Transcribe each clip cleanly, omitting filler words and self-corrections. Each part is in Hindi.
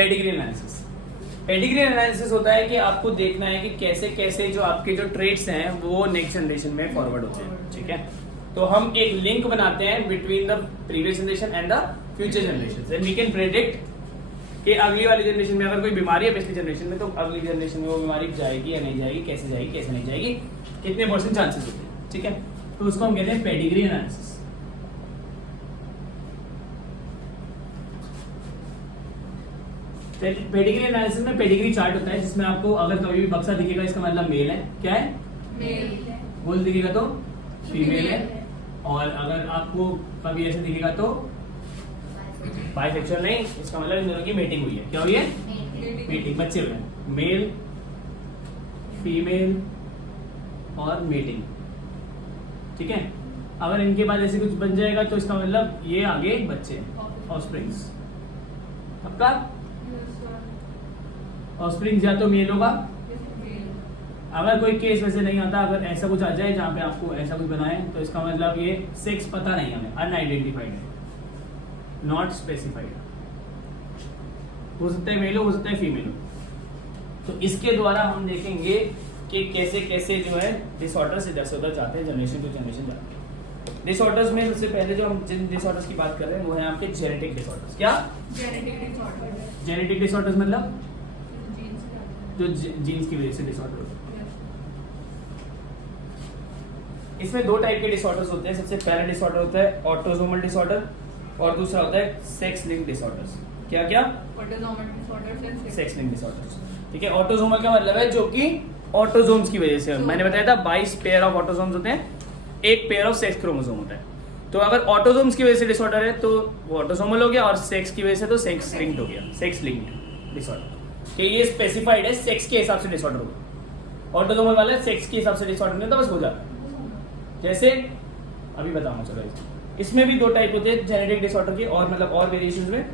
Pedigree analysis. पेडिग्री एनालिसिस होता है कि आपको देखना है कि कैसे कैसे जो आपके जो ट्रेड्स हैं वो नेक्स्ट जनरेशन में फॉरवर्ड होते हैं, ठीक है। तो हम एक लिंक बनाते हैं between the previous generation and the future generation and we can predict कि अगली वाली जनरेशन में अगर कोई बीमारी है पिछली जनरेशन में, तो अगली जनरेशन में वो बीमारी जाएगी या नहीं जाएगी, कैसे जाएगी कैसे नहीं जाएगी, कितने % चांसेस होते हैं, ठीक है। तो उसको हम कहते हैं पेडिग्री एनालिसिस। पेडिग्री एनालिसिस में पेडिग्री चार्ट होता है जिसमें आपको अगर कभी भी बक्सा दिखेगा इसका मतलब मेल है, क्या है, मेल। गोल दिखेगा तो फीमेल है, और अगर आपको कभी ऐसे दिखेगा तो बाइसेक्सुअल नहीं, इसका मतलब इन दोनों की मेटिंग हुई है। क्या हुई है, मेटिंग, बच्चे हुए हैं, मेल फीमेल और मेटिंग, ठीक है। अगर इनके बाद ऐसे कुछ बन जाएगा तो इसका मतलब ये आगे बच्चे ऑफस्प्रिंग्स, पक्का। ऑफस्प्रिंग्स या तो मेल होगा, अगर कोई केस वैसे नहीं आता, अगर ऐसा कुछ आ जाए जहाँ पे आपको ऐसा कुछ बनाए तो इसका मतलब ये सेक्स पता नहीं हमें, अनआइडेंटिफाइड है, नॉट स्पेसिफाइड, हो सकता है मेल हो सकता है फीमेल हो। तो इसके द्वारा हम देखेंगे कि कैसे कैसे जो है डिसऑर्डर्स इधर से उधर जाते हैं, जनरेशन टू जनरेशन जाते हैं। डिसऑर्डर्स में सबसे पहले जो हम जिन डिसऑर्डर्स की बात कर रहे हैं वो है आपके जेनेटिक डिसऑर्डर्स। क्या जेनेटिक डिसऑर्डर्स? जेनेटिक डिसऑर्डर्स मतलब जो जीन्स की वजह से डिसऑर्डर होता है। इसमें दो टाइप के डिसऑर्डर्स होते हैं। सबसे पहला डिसऑर्डर होता है ऑटोसोमल डिसऑर्डर और दूसरा होता है सेक्स लिंक डिसऑर्डर्स। क्या क्या? Autosomal disorders and sex link disorders, ठीक है। ऑटोसोमल का मतलब है जो कि ऑटोसोम्स की वजह से, मैंने बताया था 22 पेयर ऑफ ऑटोसोम्स होते हैं, एक पेयर ऑफ सेक्स क्रोमोसोम होता है। तो अगर ऑटोसोम्स की वजह से डिसऑर्डर है तो वो ऑटोसोमल हो गया, और सेक्स की वजह से तो सेक्स लिंक्ड हो गया, सेक्स लिंक्ड डिसऑर्डर। कि ये स्पेसिफाइड है, सेक्स के हिसाब से डिसऑर्डर होगा। ऑटोसोमल वाला सेक्स के हिसाब से डिसऑर्डर नहीं तो बस हो जाता है। जैसे अभी बताऊंगा, चलो इसमें भी दो टाइप होते हैं जेनेटिक डिसऑर्डर के, और मतलब और वेरिएशंस में।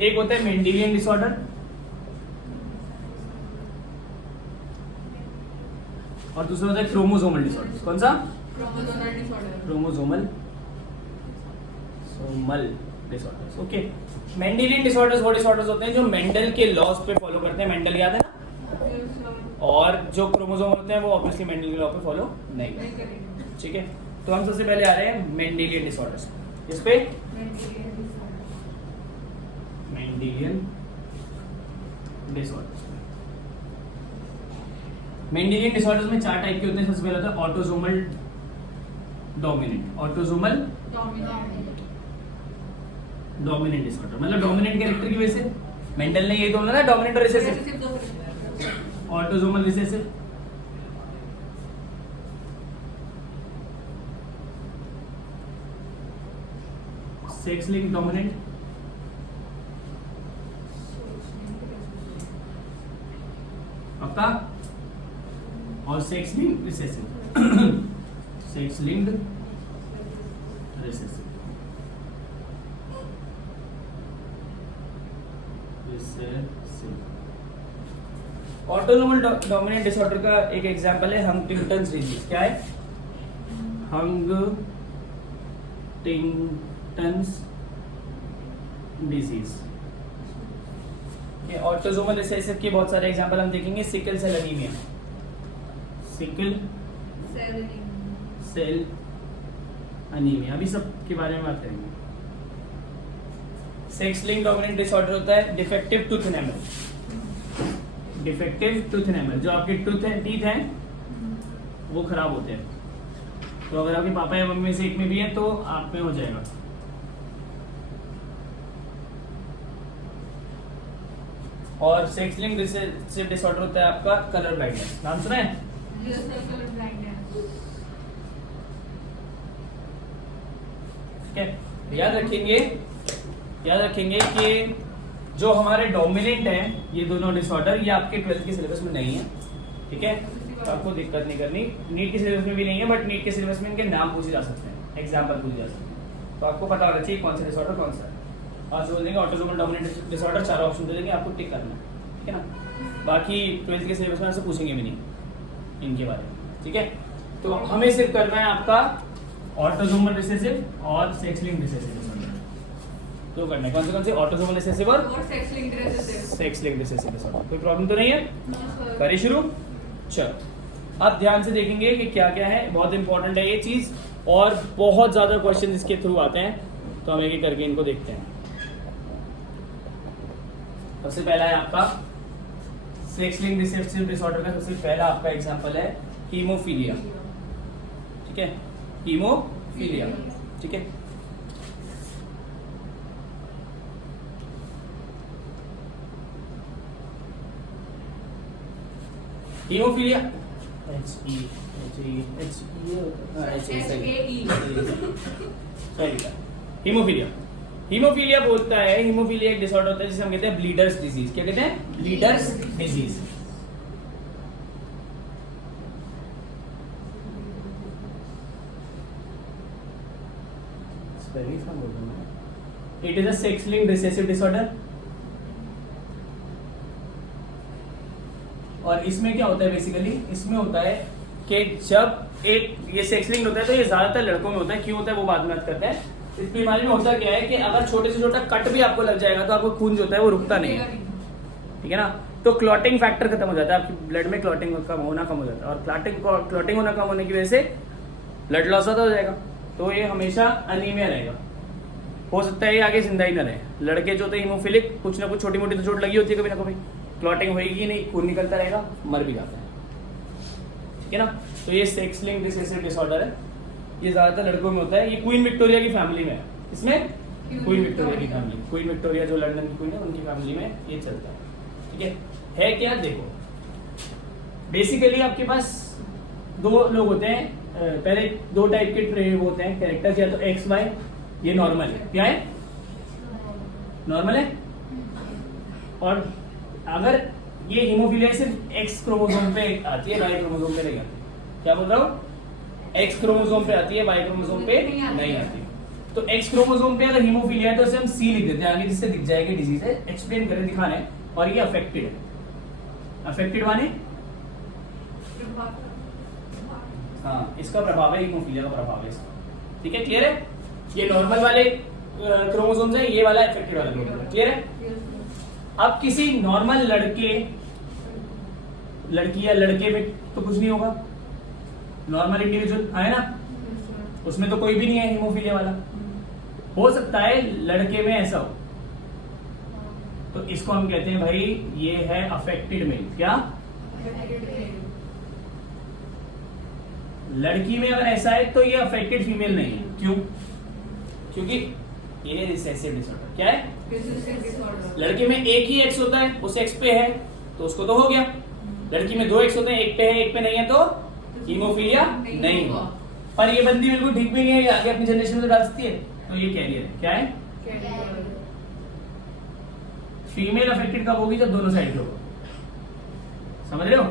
एक होता है मेंडेलियन डिसऑर्डर और दूसरा होता है क्रोमोसोमल डिसऑर्डर। कौन सा? Chromosomal disorder. Chromosomal disorders, okay. Mendelian disorders वो डिसऑर्डर्स होते हैं जो मेंडल के लॉज पे फॉलो करते हैं। मेंडल याद है ना? और जो क्रोमोसोम होते हैं वो ऑब्वियसली मेंडल के लॉ पे फॉलो नहीं करते, ठीक है। तो हम सबसे पहले आ रहे हैं मेंडेलियन डिसऑर्डर्स। इस पे मेंडेलियन डिसऑर्डर्स। मेंडेलियन डिसऑर्डर्स में 4 टाइप के होते हैं। सबसे पहला होता है autosomal dominant. Autosomal dominant disorder मतलब डोमिनेंट कैरेक्टर की वजह से। मेंडल ने यही तो बोला ना, डोमिनेंट और recessive. Autosomal recessive, sex linked dominant, पक्का, और sex linked recessive. Sex linked recessive. Autosomal dominant disorder का एक एग्जांपल है हंटिंगटन्स डिजीज। क्या है? Huntington's disease. ये ऑटोसोमल रिसेसिव के बहुत सारे एग्जांपल हम देखेंगे। Sickle cell anaemia, sickle cell anaemia, अभी सब के बारे में बात करेंगे। सेक्स लिंक्ड डोमिनेंट डिसऑर्डर होता है defective tooth enamel. Defective tooth enamel, जो आपके टीथ हैं वो खराब होते हैं। तो अगर आपके पापा या मम्मी में से एक में भी है तो आप में हो जाएगा। और सेक्स लिंक्ड रिसेसिव डिसऑर्डर होता है आपका कलर ब्लाइंडनेस। नाम सुना है? ठीक है, याद रखेंगे कि जो हमारे डोमिनेंट हैं ये दोनों डिसऑर्डर, ये आपके 12th के सिलेबस में नहीं है, ठीक है। तो आपको दिक्कत नहीं करनी। नीट के सिलेबस में भी नहीं है, बट नीट के सिलेबस में इनके नाम पूछे जा सकते हैं, एग्जाम्पल पूछे जा सकते हैं। तो आपको पता होना चाहिए कौन सा डिसऑर्डर कौन सा है। आज बोल देंगे ऑटोसोमल डोमिनेंट डिसऑर्डर, 4 ऑप्शन दे देंगे, आपको टिक करना है, ठीक है ना। बाकी 12th के सिलेबस में आपसे पूछेंगे भी नहीं इनके बारे में, ठीक है। तो हमें सिर्फ करना है आपका ऑटोसोमल रिसेसिव और सेक्स लिंक्ड रिसेसिव डिसऑर्डर। तो करना है कौन से ऑटोसोमल रिसेसिव और sex linked recessive. Sex linked recessive disorder. कोई प्रॉब्लम तो नहीं है? करिए शुरू। चलो अब ध्यान से देखेंगे कि क्या क्या है, बहुत इंपॉर्टेंट है ये चीज और बहुत ज्यादा क्वेश्चन इसके थ्रू आते हैं, तो हम एक एक करके इनको देखते हैं। सबसे पहला है आपका सेक्स लिंक्ड रिसेसिव डिसऑर्डर का सबसे पहला आपका एग्जांपल है हीमोफीलिया। ठीक है, हीमोफीलिया। ठीक है, हीमोफीलिया हीमोफीलिया हीमोफीलिया बोलता है, हीमोफीलिया एक डिसऑर्डर होता है जिसे हम कहते हैं ब्लीडर्स डिजीज। क्या कहते हैं? Bleeders disease. It is a sex linked recessive disorder. और इसमें क्या होता है बेसिकली, इसमें होता है कि जब एक ये सेक्स लिंक्ड होता है तो ये ज्यादातर लड़कों में होता है। क्यों होता है वो बाद में बात करते हैं। इस बीमारी में होता क्या है कि अगर छोटे से छोटा कट भी आपको लग जाएगा तो आपको खून जो होता है वो रुकता नहीं है। ठीक है ना, तो क्लॉटिंग फैक्टर खत्म हो जाता है, आपकी ब्लड में क्लॉटिंग होना कम हो जाता है, और क्लॉटिंग होना कम होने की वजह से ब्लड लॉस होता हो जाएगा, तो ये हमेशा अनीमिया रहेगा। हो सकता है ये आगे जिंदा ही न रहे। लड़के जो होते हैं हीमोफिलिक, कुछ ना कुछ छोटी मोटी तो चोट लगी होती है कभी ना कभी, क्लॉटिंग होगी नहीं, खून निकलता रहेगा, मर भी जाता है। ठीक है ना, तो ये सेक्स लिंक्ड रिसेसिव डिसऑर्डर है, ये ज्यादातर लड़कों में होता है। ये क्वीन विक्टोरिया की फैमिली में है। इसमें क्वीन विक्टोरिया की फैमिली, क्वीन विक्टोरिया जो लंदन की क्वीन है उनकी फैमिली में ये चलता है। ठीक है क्या? देखो बेसिकली आपके पास दो लोग होते हैं, पहले दो टाइप के ट्रेड होते हैं कैरेक्टर्स, या तो एक्स वाई, ये नॉर्मल है। क्या है? नॉर्मल है। और अगर ये हीमोफीलिया सिर्फ एक्स क्रोमोसोम पे आती है, वाई क्रोमोसोम पे नहीं आती। क्या बोल रहा हूँ? एक्स क्रोमोसोम पे आती है, वाई क्रोमोसोम पे नहीं आती। तो एक्स क्रोमोसोम पे अगर हीमोफीलिया है तो उसे हम सी लिख देते हैं आगे, जिससे दिख जाएगी डिजीज है। एक्सप्लेन करें, दिखाने, और ये अफेक्टेड है। अफेक्टेड माने हाँ, इसका प्रभाव है, हीमोफीलिया का प्रभाव है इसका। ठीक है, क्लियर है? ये नॉर्मल वाले क्रोमोसोम्स है, ये वाला अफेक्टेड वाला क्रोमोसोम है। क्लियर है? अब किसी नॉर्मल लड़की या लड़के में तो कुछ नहीं होगा, नॉर्मल इंडिविजुअल है ना, उसमें तो कोई भी नहीं है हीमोफीलिया वाला। हो सकता है लड़के में ऐसा हो, तो इसको हम कहते हैं भाई ये है अफेक्टेड मेल। क्या? लड़की में अगर ऐसा है तो ये अफेक्टेड फीमेल नहीं है। क्यों? क्योंकि ये रिसेसिव डिसऑर्डर। क्या है? लड़के में एक ही एक्स होता है, उस एक्स पे है तो उसको तो हो गया। लड़की में दो एक्स होते हैं, एक पे है एक पे नहीं है, तो हीमोफीलिया नहीं हुआ। पर ये बंदी बिल्कुल ठीक भी नहीं है, आगे अपनी जनरेशन में तो डाल सकती है, तो ये कैरियर है। क्या है? फीमेल अफेक्टेड कब होगी? जब दोनों साइड पे होगा। समझ रहे हो?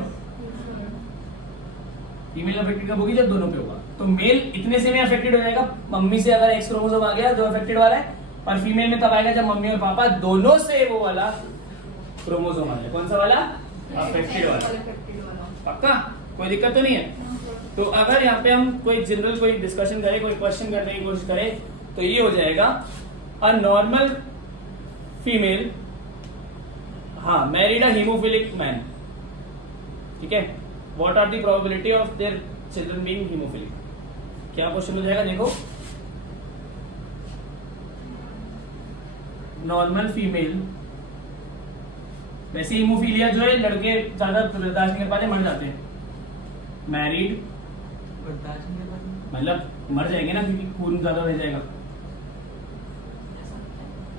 फीमेल अफेक्टेड कब होगी? जब दोनों पे होगा। तो मेल इतने से में अफेक्टेड हो जाएगा, मम्मी से अगर एक्स क्रोमोसोम आ गया तो अफेक्टेड वाला है, और फीमेल में तब आएगा जब मम्मी और पापा दोनों से वो वाला क्रोमोसोम आ जाए। कौन सा वाला? अफेक्टेड वाला। पक्का? कोई दिक्कत तो नहीं है? तो अगर यहाँ पे हम कोई जनरल कोई डिस्कशन करें, कोई क्वेश्चन करने की कोशिश करें, तो ये हो जाएगा अ नॉर्मल फीमेल हाँ मैरिड अ हीमोफिलिक मैन। ठीक है, what are the probability of their children being haemophilic? क्या क्वेश्चन हो जाएगा? देखो, नॉर्मल फीमेल, वैसे हीमोफीलिया जो है लड़के ज्यादा बर्दाश्त नहीं कर पाते, मर जाते हैं। मैरिड मतलब मर जाएंगे ना, क्योंकि खून ज्यादा रह जाएगा।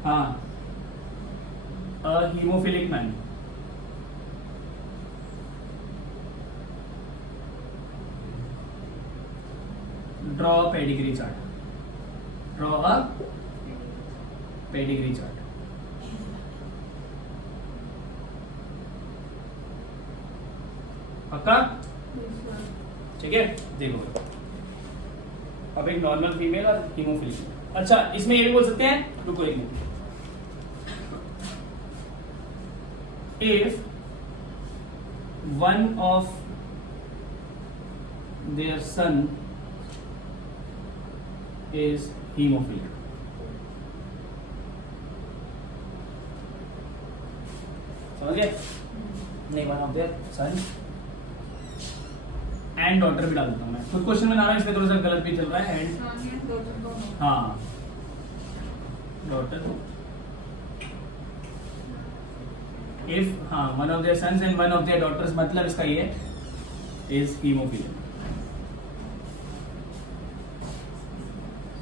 हाँ, haemophilic man. Draw pedigree chart. Draw a pedigree chart. पक्का? ठीक है, देखो अब एक नॉर्मल फीमेल और हीमोफिलिक। अच्छा, इसमें ये भी बोल सकते हैं, रुको एक minute, if one of their son is haemophilic, समझ गए? नहीं one of their son and daughter भी डाल देता हूँ मैं, खुद क्वेश्चन में ना रहा है इसलिए थोड़ा सा गलत भी चल रहा है। एंड हाँ डॉटर इफ हाँ one of their sons and one of their daughters, मतलब इसका ये इज हीमोफिलिया।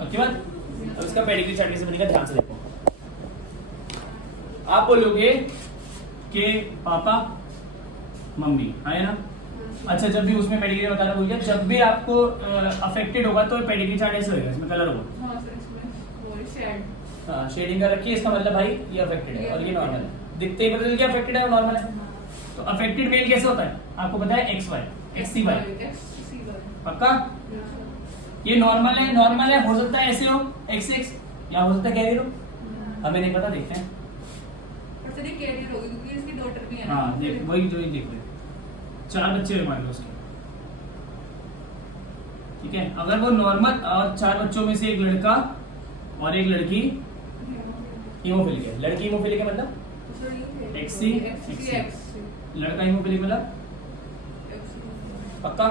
ओके बात। अब इसका पेडिग्री चार्ट कैसे बनेगा ध्यान से देखो। आप बोलोगे कि पापा मम्मी है ना। अच्छा जब भी उसमें पेडिग्री बताना भूल गया, जब भी आपको अफेक्टेड होगा तो पेडिग्री चार्ट ऐसे होगा, इसमें कलर होगा। हाँ शेडिंग कर रखी है, इसका मतलब भाई ये अफेक्टेड है और ये नॉर्मल है। दिखते ही पता चल गया अफेक्टेड है और नॉर्मल है। तो अफेक्टेड मेल कैसे होता है आपको पता है, XY XCY पक्का। ये नॉर्मल है, हो सकता है ऐसे हो XX या हो सकता है कैरियर हो, हमें नहीं पता, देखते हैं। कैरियर होगी क्योंकि इसकी डॉटर भी है। हाँ देख वही जो ही देख रहे 4 बच्चे मान लो उसके, ठीक है। अगर वो नॉर्मल और 4 बच्चों में से एक लड़का और एक लड़की हीमोफिलिक है, लड़की हीमोफिलिक है मतलब XC लड़का हीमोफिलिक मतलब पक्का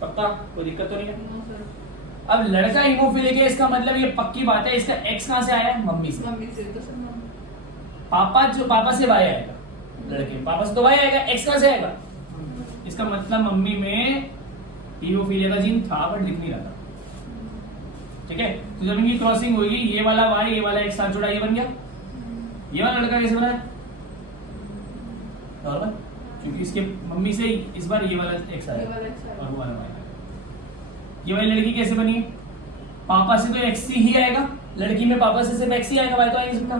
पक्का, कोई दिक्कत तो नहीं है। अब लड़का हीमोफिलिक है इसका मतलब ये पक्की बात है, इसका X कहां से आया, मम्मी से। पापा से वाई आएगा, लड़के पापा से तो वाई आएगा, X कहां से आएगा, इसका मतलब मम्मी में हीमोफिलिया का जीन था बट दिख नहीं रहा था, ठीक है। तो जब इनकी क्रॉसिंग होगी, ये वाला वाई ये वाला X साथ जुड़ा, ये बन गया। ये वाला लड़का कैसे बना है, नॉर्मल, क्योंकि इसके मम्मी से इस बार ये वाला X आया और वो वाला वाई आया। ये वाली लड़की कैसे बनी, पापा से तो XC ही आएगा, लड़की में पापा से सिर्फ XC आएगा, वाई तो आ नहीं सकता।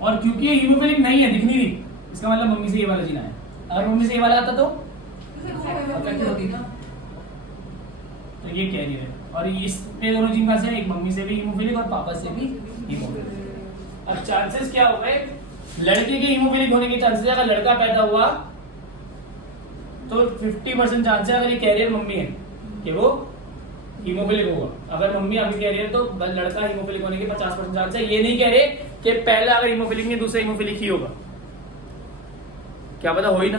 और क्योंकि ये हीमोफिलिक नहीं है, दिख नहीं रही, इसका मतलब मम्मी से ये वाला जीन आया। अगर मम्मी से ये वाला आता तो होती ना, तो ये कैरियर है। और इसमें दोनों जीन कहां से है, एक मम्मी से भी हीमोफिलिक और पापा से भी हीमोफिलिक। अब चांसेस क्या हो गए, लड़के के हीमोफिलिक होने के चांसेस, अगर लड़का पैदा हुआ तो 50% चांस है, अगर ये कैरियर मम्मी है कि वो हीमोफिलिक होगा। अगर मम्मी अभी कैरियर तो लड़का हीमोफिलिक होने के 50% चांस है। ये नहीं कह रहे कि पहला अगर हीमोफिलिक नहीं दूसरा हीमोफिलिक ही होगा, क्या पता हो ही ना।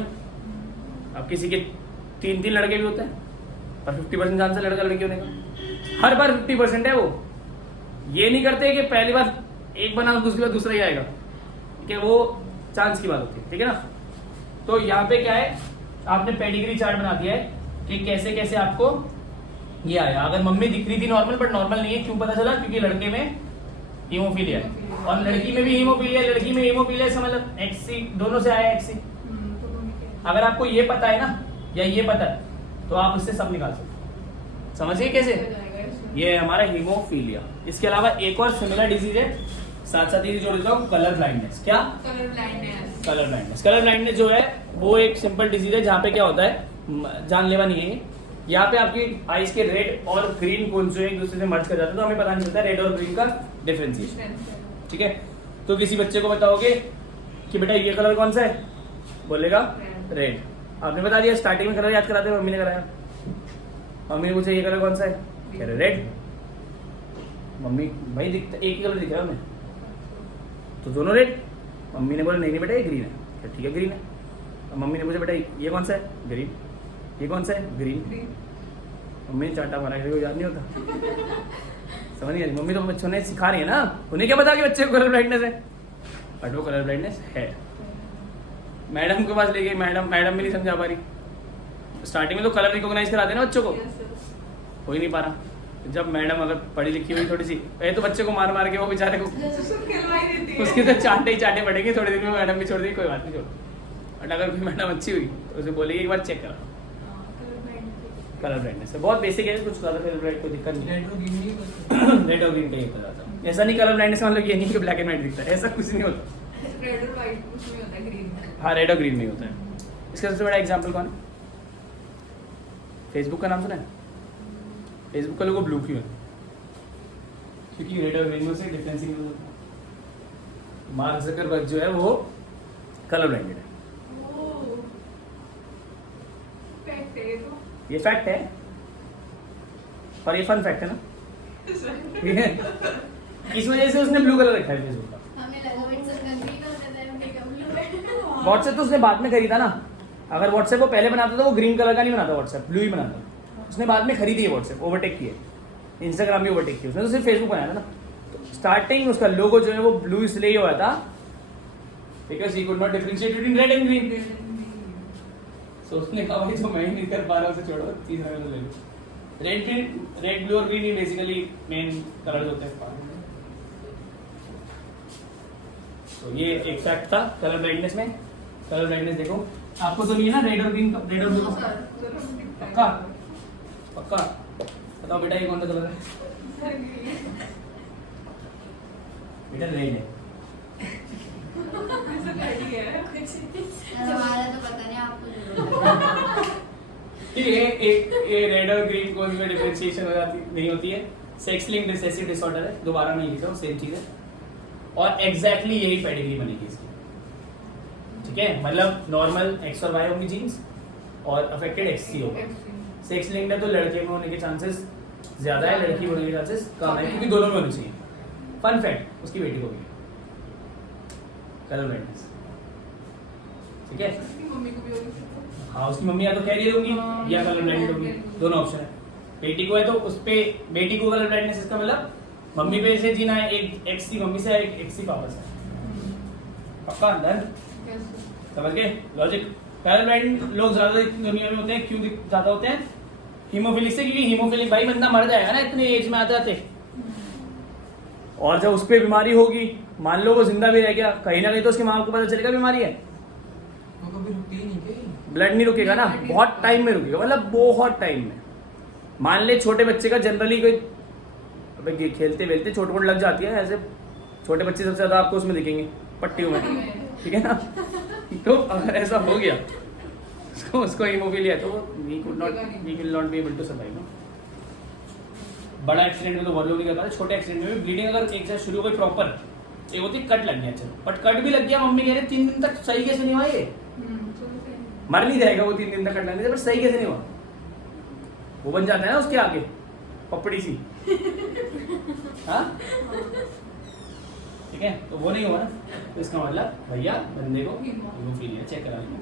अब किसी के 3 लड़के भी होते हैं पर 50% चांस है लड़का लड़की होने का, हर बार 50% है। वो ये नहीं करते कि पहली बार एक बना दूसरी बार दूसरा ही आएगा, ठीक है, वो चांस की बात होती है, ठीक है ना। तो यहाँ पे क्या है, आपने पेडिग्री चार्ट बना दिया है कि कैसे कैसे आपको ये आया। अगर मम्मी दिख रही थी नॉर्मल बट नॉर्मल नहीं है, क्यों पता चला, क्योंकि लड़के में हीमोफिलिया है और लड़की में भी हीमोफिलिया, लड़की में हीमोफिलिया से मतलब XC दोनों से आया XC। अगर आपको ये पता है ना या ये पता है तो आप उससे सब निकाल सकते, समझिए कैसे। ये हमारा हीमोफिलिया। इसके अलावा एक और सिमिलर डिजीज है, साथ साथ ये जोड़ देता हूँ, कलर ब्लाइंडनेस। क्या, कलर ब्लाइंडनेस। कलर ब्लाइंडनेस जो है वो एक सिंपल डिजीज है जहाँ पे क्या होता है, जानलेवा नहीं है। यहाँ पे आपकी आईज के रेड और ग्रीन कोन जो एक दूसरे से मर्ज कर जाते हैं तो हमें पता नहीं चलता रेड और ग्रीन का डिफरेंशिएशन, ठीक है। तो किसी बच्चे को बताओगे कि बेटा ये कलर कौन सा है, बोलेगा रेड। आपने बता दिया, स्टार्टिंग में कलर याद कराते मम्मी ने कराया, मम्मी ने पूछा ये कलर कौन सा है, कह रहे रेड। मम्मी भाई दिखता एक ही कलर दिख रहा है हमें, तो दोनों रेड। मम्मी ने बोला नहीं बेटा ये ग्रीन है, ठीक है ग्रीन है। मम्मी ने पूछा बेटा ये कौन सा है, ग्रीन। ये कौन सा है, ग्रीन। मम्मी ने चाटा मारा, याद नहीं होता समझ नहीं आ रही। मम्मी तो बच्चों ने सिखा रही है ना, उन्हें क्या पता कि बच्चे को कलर ब्लाइंडनेस है, बट वो कलर ब्लाइंडनेस है। मैडम के पास ले गई, मैडम भी नहीं समझा पा रही। स्टार्टिंग में तो कलर रिकॉग्नाइज कराते ना बच्चों को, हो ही नहीं पा रहा। जब मैडम अगर पढ़ी लिखी हुई थोड़ी सी, पहले तो बच्चे को मार मार के वो बेचारे को उसके तो चाटे ही चाटे पड़ेंगे, थोड़े दिन में मैडम भी छोड़ देगी, कोई बात नहीं छोड़। बट अगर कोई मैडम अच्छी हुई तो उसे बोलेगी एक बार चेक करा, कलर ब्लाइंडनेस है, बहुत बेसिक है, कुछ कलर ब्लाइंड कोई दिक्कत नहीं। रेड और ग्रीन का ये पता था, ऐसा नहीं कलर ब्लाइंडनेस मतलब ये नहीं कि ब्लैक एंड व्हाइट दिखता है, ऐसा कुछ नहीं होता। रेड और व्हाइट उसमें होता है, ग्रीन। हाँ रेड और ग्रीन में होता है। इसका सबसे बड़ा एग्जांपल कौन है, फेसबुक का नाम सुना है। फेसबुक का लोगो ब्लू क्यों है, क्योंकि रेड और ग्रीन में से डिफरेंस ही नहीं होता। मार्क ज़करबर्ग जो है वो कलर ब्लाइंडेड है, ये फैक्ट है और ये फन फैक्ट है ना, ठीक है। इस वजह से उसने ब्लू कलर रखा है फेसबुक का। हमें लगा व्हाट्सएप तो उसने बाद में खरीदा ना। अगर व्हाट्सएप वो पहले बनाता तो वो ग्रीन कलर का नहीं बनाता, व्हाट्सएप ब्लू ही बनाता। उसने बाद में खरीदी है व्हाट्सएप, ओवरटेक की है, इंस्टाग्राम भी ओवरटेक की, उसने तो सिर्फ फेसबुक बनाया था ना। तो स्टार्टिंग उसका लोगो जो है वो ब्लू इसलिए हुआ था because he could not differentiate between red and green. So उसने कहा भाई जो मैं ही नहीं कर पा रहा उसे छोड़ो, तीसरा कलर ले लो। रेड ग्रीन, रेड ब्लू और ग्रीन ही बेसिकली मेन कलर्स होते हैं। तो ये एक फैक्ट था कलर ब्लाइंडनेस में। कलर ब्लाइंडनेस देखो आपको तो नहीं है ना रेड और ग्रीन का, रेड और ब्लू का पक्का पक्का बताओ बेटा ये कौन सा कलर है? बेटा रेड है। हमारा तो पता नहीं, आपको ये रेड और ग्रीन कोन में डिफरेंशिएशन हो जाती नहीं होती है। सेक्स लिंक्ड रिसेसिव डिसऑर्डर है, दोबारा नहीं लिखा हूं, सेम चीज है। और एग्जैक्टली यही पेडिग्री बनेगी इसकी, ठीक है। मतलब नॉर्मल एक्स और वाई होंगी जीन्स और अफेक्टेड एक्ससी होगा। सेक्स लिंक्ड है तो लड़के में होने के चांसेस ज्यादा है, लड़की में होने के चांसेस कम है, क्योंकि दोनों में होनी चाहिए। फन फैक्ट, उसकी बेटी को भी कलर ब्लाइंडनेस, ठीक है। मम्मी को भी होगी। हाँ उसकी मम्मी या तो कैरियर होगी या कलर ब्लाइंड होगी, दोनों ऑप्शन है। बेटी को है तो उस पे बेटी को कलर ब्लाइंडनेस, इसका मतलब मम्मी पे से जीना है, एक एक्ससी मम्मी से, एक एक्ससी पापा से। पक्का डन, समझ गए लॉजिक। कलर ब्लाइंड लोग ज्यादा दुनिया में होते हैं, क्यों ज्यादा होते हैं? हीमोफिलिक से, क्योंकि हीमोफिलिक भाई बंदा मर जाएगा ना इतने एज में आते आते। और जब उस पर बीमारी होगी, मान लो वो जिंदा भी रह गया, कहीं ना कहीं तो उसके माँ को पता चलेगा बीमारी है, ब्लड नहीं रुकेगा ना, बहुत टाइम में रुकेगा, मतलब बहुत टाइम में। मान ले छोटे बच्चे का जनरली कोई अबे खेलते वेलते चोट वोट लग जाती है, ऐसे छोटे बच्चे सबसे ज्यादा आपको उसमें दिखेंगे पट्टियों में, ठीक है ना। तो अगर ऐसा हो गया उसको हीमोफिलिया तो we will not be able to survive. बड़ा एक्सीडेंट में तो बहुत लोग नहीं कर पाते, छोटे एक्सीडेंट में भी ब्लीडिंग अगर एक साथ शुरू हो गई प्रॉपर, एक होती कट लग गया, चलो बट कट भी लग गया, मम्मी कह रहे 3 दिन तक सही कैसे नहीं हुआ, ये मर नहीं जाएगा वो 3 दिन तक कट लगने से, बट सही कैसे नहीं हुआ, वो बन जाता है ना उसके आगे पपड़ी सी। हाँ ठीक है, तो वो नहीं हुआ ना, तो इसका मतलब भैया बंदे को हीमोफिलिया चेक करा लेना,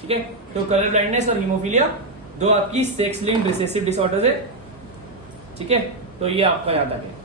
ठीक है। तो कलर ब्लाइंडनेस और हीमोफिलिया दो आपकी सेक्स लिंक्ड रिसेसिव डिसऑर्डर्स है, ठीक है। तो ये आपका याद आ गया।